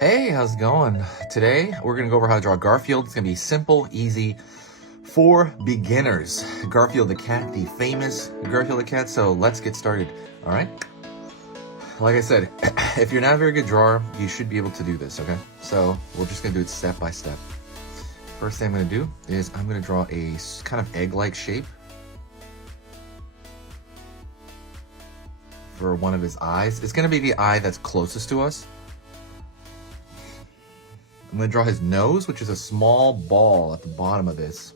Hey, how's it going? Today, we're going to go over how to draw Garfield. It's going to be simple, easy, for beginners. Garfield the cat, the famous Garfield the cat. So let's get started, all right? Like I said, if you're not a very good drawer, you should be able to do this, okay? So we're just going to do it step by step. First thing I'm going to do is I'm going to draw a kind of egg-like shape for one of his eyes. It's going to be the eye that's closest to us. I'm going to draw his nose, which is a small ball at the bottom of this.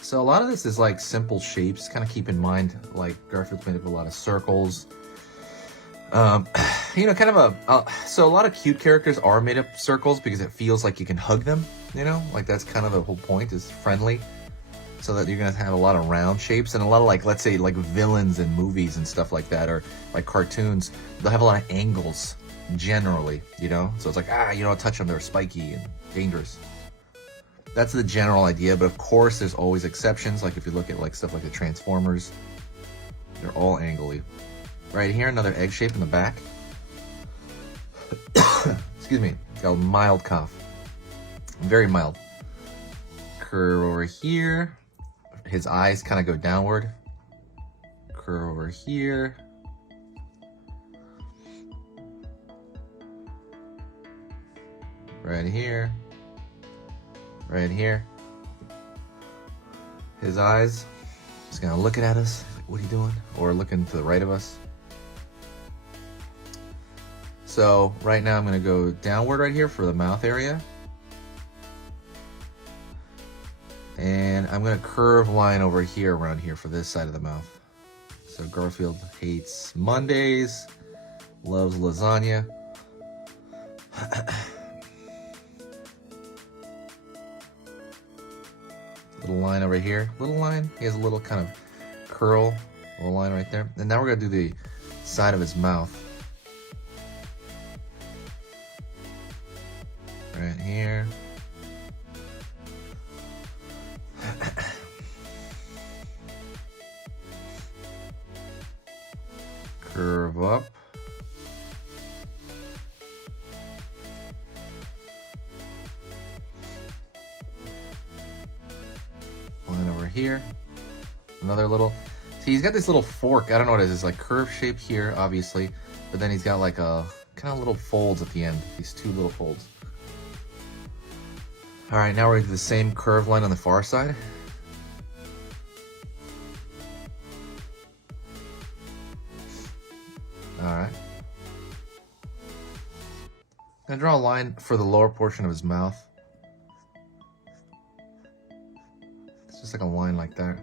So a lot of this is like simple shapes. Kind of keep in mind, like Garfield's made up of a lot of circles. You know, kind of so a lot of cute characters are made up of circles because it feels like you can hug them, you know? Like that's kind of the whole point, is friendly. So that you're going to have a lot of round shapes and a lot of, like, let's say like villains in movies and stuff like that, or like cartoons, they'll have a lot of angles. Generally, you know, so it's like, you don't touch them, they're spiky and dangerous. That's the general idea, but of course there's always exceptions. Like if you look at like stuff like the Transformers, they're all angly. Right here, another egg shape in the back. Excuse me, got a mild cough, very mild. Curve over here, his eyes kind of go downward. Curve over here. Right here, right here. His eyes, he's kind of looking at us, like, what are you doing? Or looking to the right of us. So right now I'm gonna go downward right here for the mouth area. And I'm gonna curve line over here, around here for this side of the mouth. So Garfield hates Mondays, loves lasagna. Little line over here, little line. He has a little kind of curl, little line right there. And now we're gonna do the side of his mouth. Right here. Curve up. Line over here, another little, see, he's got this little fork, I don't know what it is, it's like curved shape here obviously, but then he's got like a kind of little folds at the end, these two little folds. All right, now we're gonna do the same curved line on the far side. All right, I'm gonna draw a line for the lower portion of his mouth. Just like a line like that.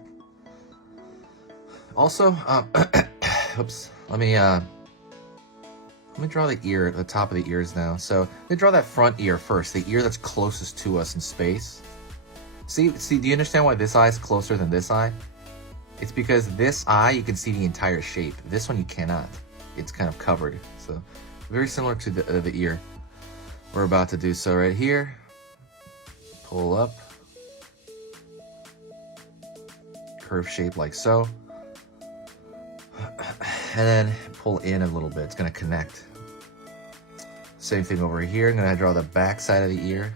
Also, oops, let me draw the ear at the top of the ears now. So let me draw that front ear first, the ear that's closest to us in space. See, do you understand why this eye is closer than this eye? It's because this eye, you can see the entire shape. This one you cannot. It's kind of covered. So very similar to the ear. We're about to do so right here. Pull up. Curve shape like so, and then pull in a little bit. It's going to connect. Same thing over here. I'm going to draw the back side of the ear,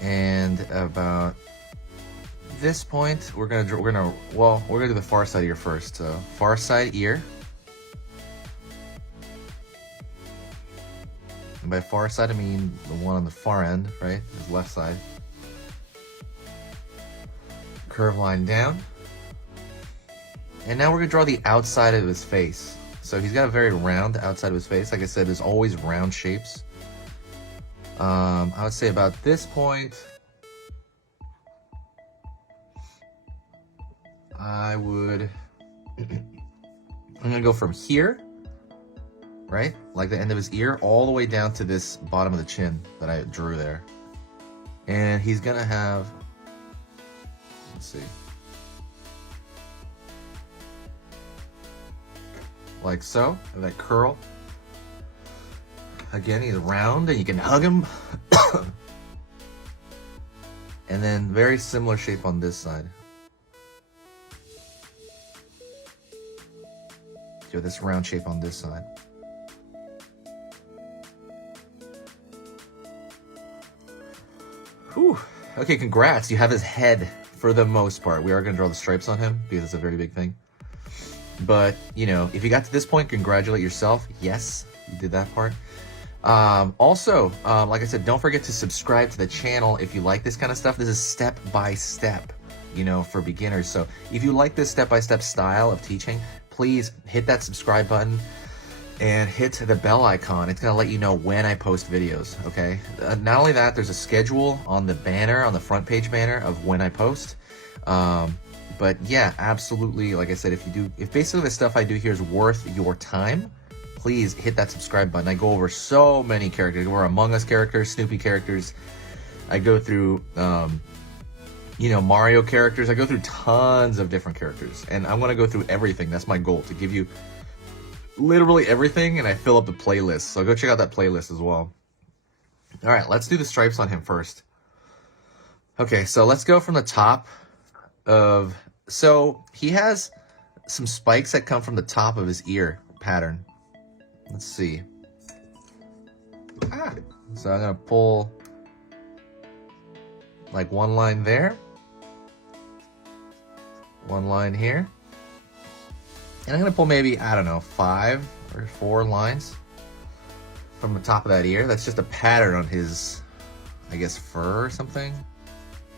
and about this point we're gonna do the far side ear first. So far side ear, and by far side I mean the one on the far end, right? His left side. Curve line down, and now we're gonna draw the outside of his face. So he's got a very round outside of his face. Like I said, there's always round shapes. I would say about this point, I'm gonna go from here, right, like the end of his ear, all the way down to this bottom of the chin that I drew there. And he's gonna have, let's see, like so, and that curl. Again, he's round and you can hug him. And then very similar shape on this side. Do this round shape on this side. Whew. Okay, congrats. You have his head for the most part. We are going to draw the stripes on him because it's a very big thing. But, you know, if you got to this point, congratulate yourself. Yes, you did that part. Also, like I said, don't forget to subscribe to the channel if you like this kind of stuff. This is step by step, you know, for beginners. So if you like this step-by-step style of teaching, please hit that subscribe button and hit the bell icon. It's going to let you know when I post videos, okay? Not only that, there's a schedule on the banner, on the front page banner of when I post. But yeah, absolutely, like I said, if basically the stuff I do here is worth your time, please hit that subscribe button. I go over so many characters. I go over Among Us characters, Snoopy characters. I go through, you know, Mario characters. I go through tons of different characters. And I'm going to go through everything. That's my goal, to give you literally everything, and I fill up the playlist. So go check out that playlist as well. All right, let's do the stripes on him first. Okay, so let's go from the top of... So he has some spikes that come from the top of his ear pattern. Let's see. So I'm going to pull like one line there. One line here. And I'm going to pull maybe, I don't know, 5 or 4 lines from the top of that ear. That's just a pattern on his, I guess, fur or something.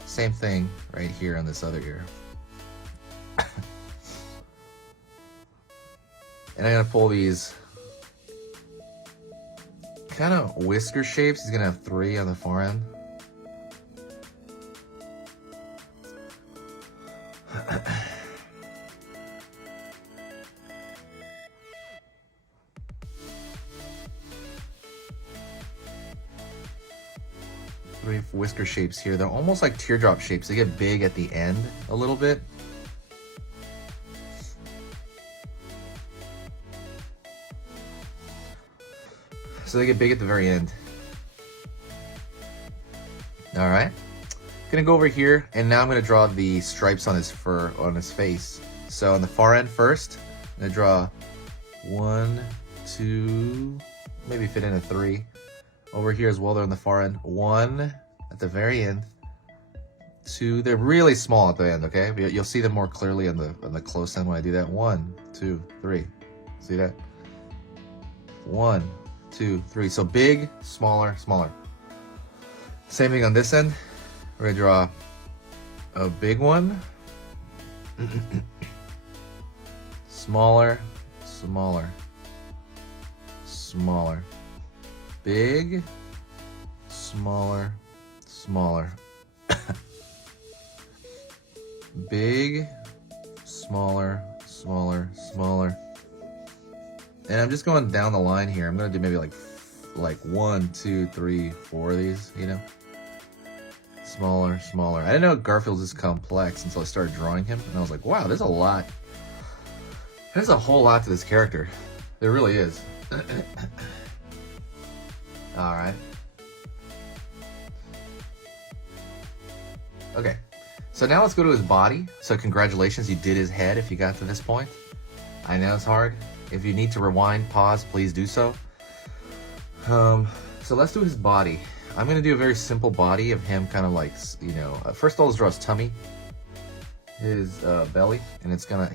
Same thing right here on this other ear. And I'm going to pull these kind of whisker shapes. He's going to have 3 on the far end. Three whisker shapes here. They're almost like teardrop shapes. They get big at the end a little bit. So they get big at the very end. All right. Gonna go over here, and now I'm gonna draw the stripes on his fur, on his face. So on the far end first, I'm gonna draw 1, 2, maybe fit in a 3. Over here as well, they're on the far end. 1 at the very end. 2, they're really small at the end, okay? You'll see them more clearly on the close end when I do that. 1, 2, 3. See that? 1, 2, 3. So big, smaller, smaller. Same thing on this end. We're gonna draw a big one. Smaller, smaller, smaller. Big, smaller, smaller. Big, smaller, smaller, smaller. And I'm just going down the line here. I'm gonna do maybe like 1, 2, 3, 4 of these, you know? Smaller, smaller. I didn't know Garfield's this complex until I started drawing him, and I was like, wow, there's a lot. There's a whole lot to this character. There really is. Alright. Okay. So now let's go to his body. So congratulations, you did his head if you got to this point. I know it's hard. If you need to rewind, pause, please do so. So let's do his body. I'm gonna do a very simple body of him, kind of like, you know, first of all, let's draw his tummy, his belly, and it's gonna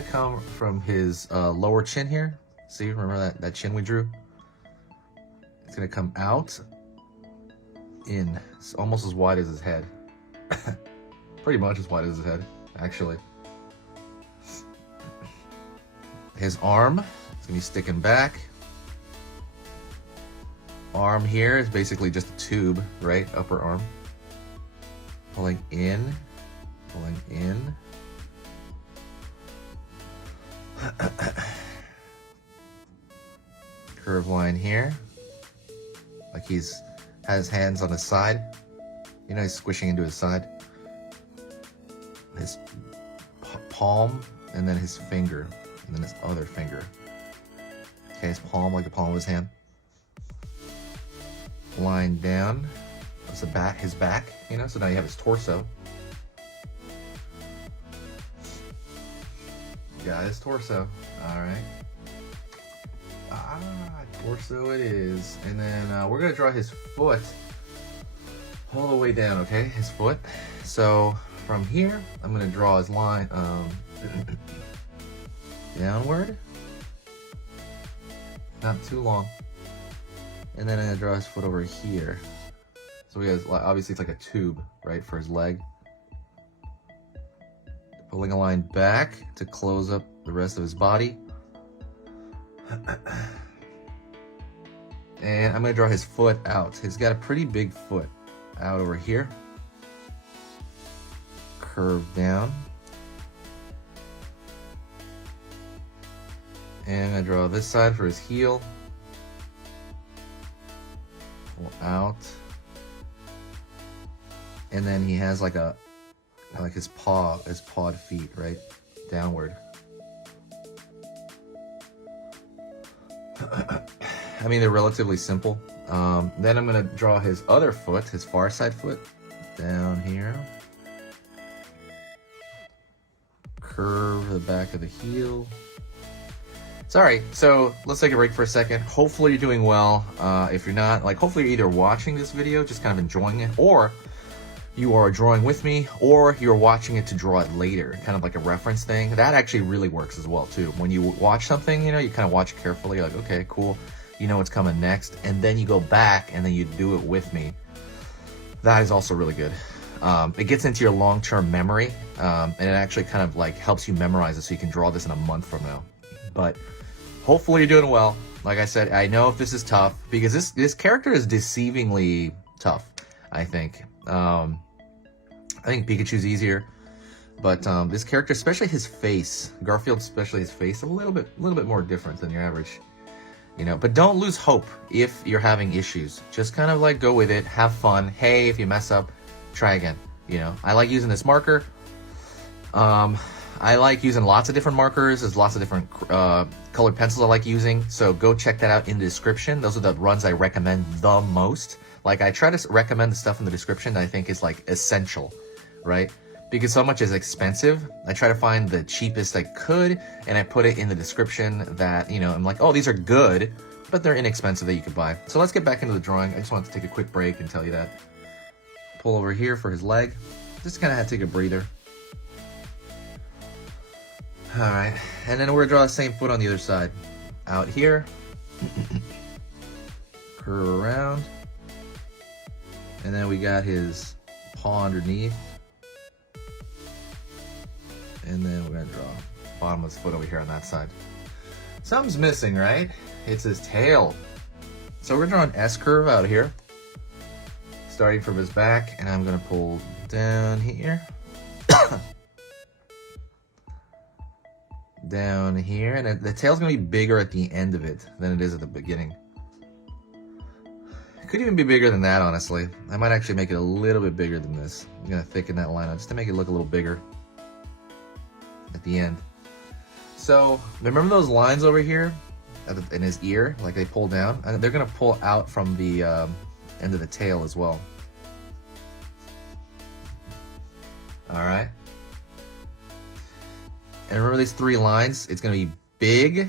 come from his lower chin here. See, remember that chin we drew? It's gonna come out in. It's almost as wide as his head. Pretty much as wide as his head, actually. His arm is gonna be sticking back. Arm here is basically just a tube, right? Upper arm. Pulling in, pulling in. Curve line here. Like has his hands on his side. You know, he's squishing into his side. His palm, and then his finger, and then his other finger. Okay, his palm, like the palm of his hand. Line down. That's the back, his back, you know, so now you have his torso. got his torso. All right. Torso it is. And then we're gonna draw his foot all the way down, okay? His foot. So from here, I'm gonna draw his line downward. Not too long. And then I'm gonna draw his foot over here. So he has, obviously it's like a tube, right, for his leg. Pulling a line back to close up the rest of his body. And I'm gonna draw his foot out. He's got a pretty big foot out over here. Curve down. And I'm gonna draw this side for his heel. Pull out. And then he has like his pawed feet, right? Downward. I mean, they're relatively simple. Then I'm gonna draw his other foot, his far side foot, down here. Curve the back of the heel. Sorry, so let's take a break for a second. Hopefully you're doing well. If you're not, like, hopefully you're either watching this video, just kind of enjoying it, or you are drawing with me, or you're watching it to draw it later, kind of like a reference thing. That actually really works as well too. When you watch something, you know, you kind of watch it carefully, like, okay, cool, you know what's coming next, and then you go back and then you do it with me. That is also really good. It gets into your long-term memory, and it actually kind of like helps you memorize it so you can draw this in a month from now. But hopefully you're doing well. Like I said, I know if this is tough, because this character is deceivingly tough, I think. I think Pikachu's easier, but this character, especially his face, Garfield, especially his face, a little bit more different than your average, you know. But don't lose hope if you're having issues. Just kind of like go with it, have fun. Hey, if you mess up, try again. You know, I like using this marker. I like using lots of different markers. There's lots of different colored pencils I like using. So go check that out in the description. Those are the runs I recommend the most. Like, I try to recommend the stuff in the description that I think is like essential, right? Because so much is expensive. I try to find the cheapest I could, and I put it in the description that, you know, I'm like, oh, these are good, but they're inexpensive that you could buy. So let's get back into the drawing. I just wanted to take a quick break and tell you that. Pull over here for his leg. Just kind of had to take a breather. All right, and then we're gonna draw the same foot on the other side. Out here. Curve around. And then we got his paw underneath. And then we're gonna draw bottom of his foot over here on that side. Something's missing, right? It's his tail. So we're drawing an S curve out here, starting from his back, and I'm gonna pull down here. Down here, and the tail's gonna be bigger at the end of it than it is at the beginning. It could even be bigger than that, honestly. I might actually make it a little bit bigger than this. I'm gonna thicken that line out just to make it look a little bigger at the end. So remember those lines over here in his ear, like they pull down? And they're gonna pull out from the end of the tail as well. All right. And remember these three lines? It's gonna be big.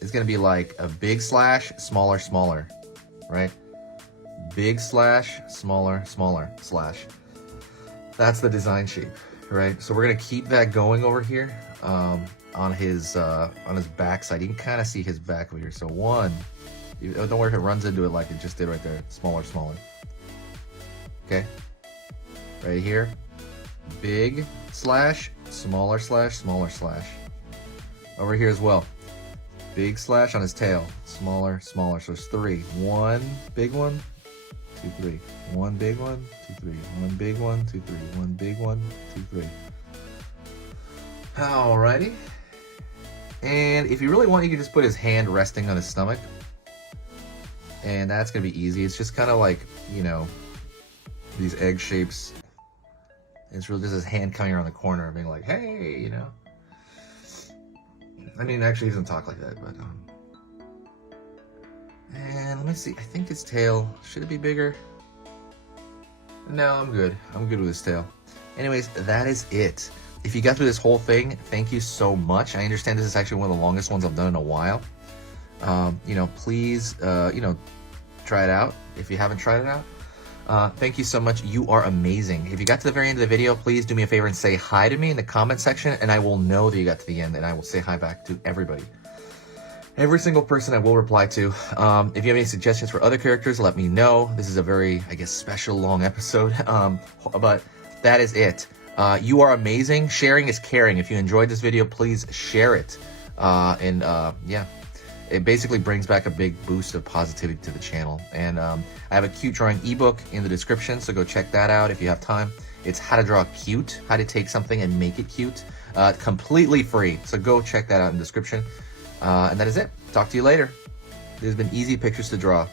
It's gonna be like a big slash, smaller, smaller, right? Big slash, smaller, smaller, slash. That's the design shape, right? So we're gonna keep that going over here on his back side. You can kind of see his back over here. So one, don't worry if it runs into it like it just did right there. Smaller, smaller. Okay, right here, big slash, smaller slash, smaller slash. Over here as well, big slash on his tail, smaller, smaller. So there's three. One big one, 2, 3. One big one, 2, 3. One big one, 2, 3. One big one, 2, 3. Alrighty. And if you really want, you can just put his hand resting on his stomach. And that's gonna be easy. It's just kind of like, you know, these egg shapes. It's really just his hand coming around the corner and being like, hey, you know. I mean, actually, he doesn't talk like that, but and let me see. I think his tail, should it be bigger? No, I'm good. I'm good with his tail. Anyways, that is it if you got through this whole thing, thank you so much. I understand this is actually one of the longest ones I've done in a while. You know, please, you know, try it out if you haven't tried it out. Thank you so much. You are amazing. If you got to the very end of the video, please do me a favor and say hi to me in the comment section, and I will know that you got to the end, and I will say hi back to everybody. Every single person I will reply to. If you have any suggestions for other characters, let me know. This is a very, I guess, special long episode, but that is it. You are amazing. Sharing is caring. If you enjoyed this video, please share it. Yeah, it basically brings back a big boost of positivity to the channel. And I have a cute drawing ebook in the description, so go check that out if you have time. It's how to draw cute, how to take something and make it cute, completely free. So go check that out in the description. And that is it. Talk to you later. There's been easy pictures to draw.